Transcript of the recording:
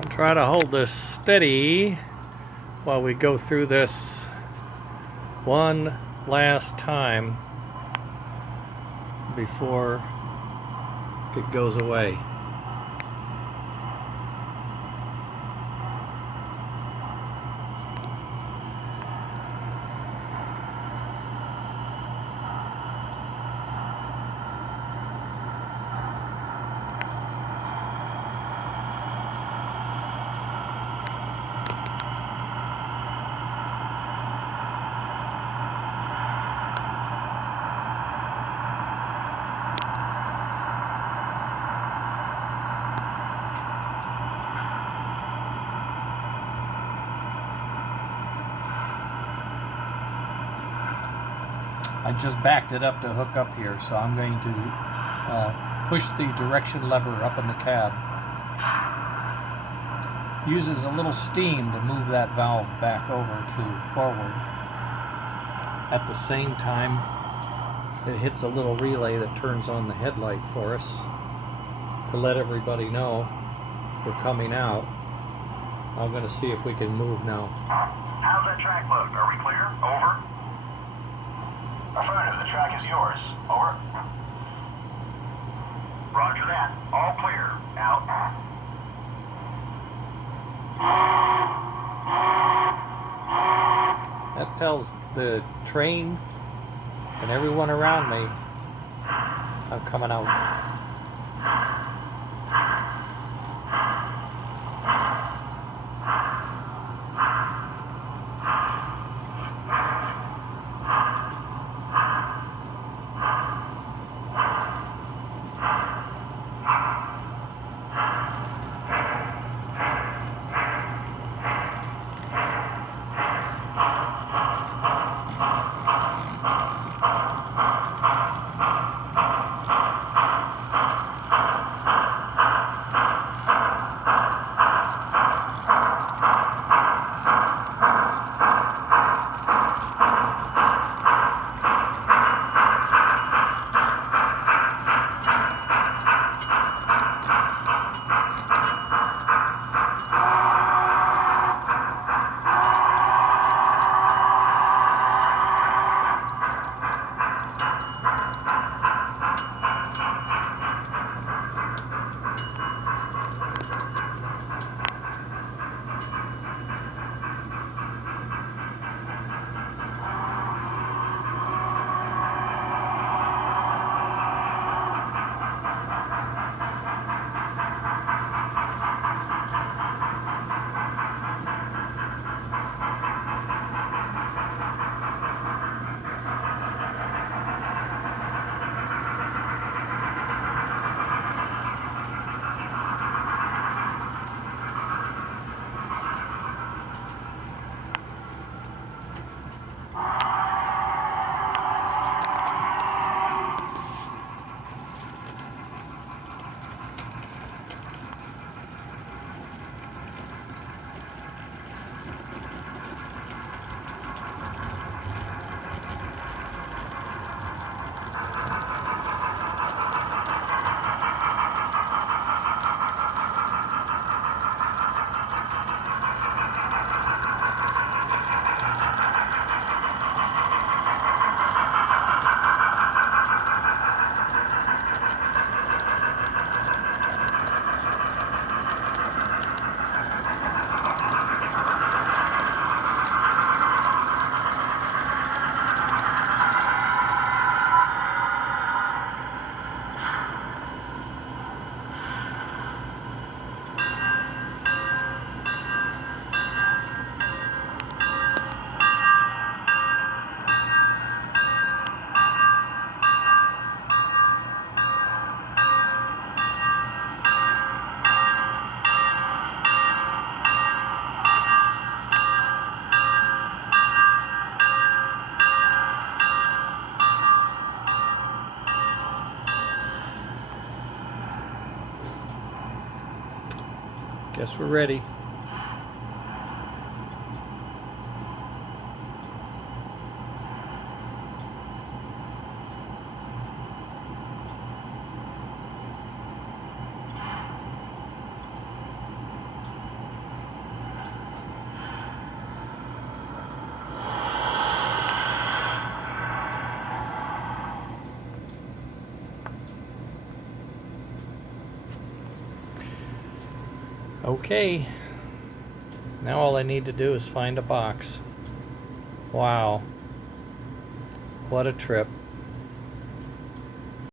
I'll try to hold this steady while we go through this one last time before it goes away. I just backed it up to hook up here, so I'm going to push the direction lever up in the cab. Uses a little steam to move that valve back over to forward. At the same time, it hits a little relay that turns on the headlight for us to let everybody know we're coming out. I'm going to see if we can move now. How's that track look? Are we clear? Over. Affirmative, the track is yours. Over. Roger that. All clear. Out. That tells the train and everyone around me I'm coming out. Guess we're ready. Okay. Now all I need to do is find a box. Wow. What a trip.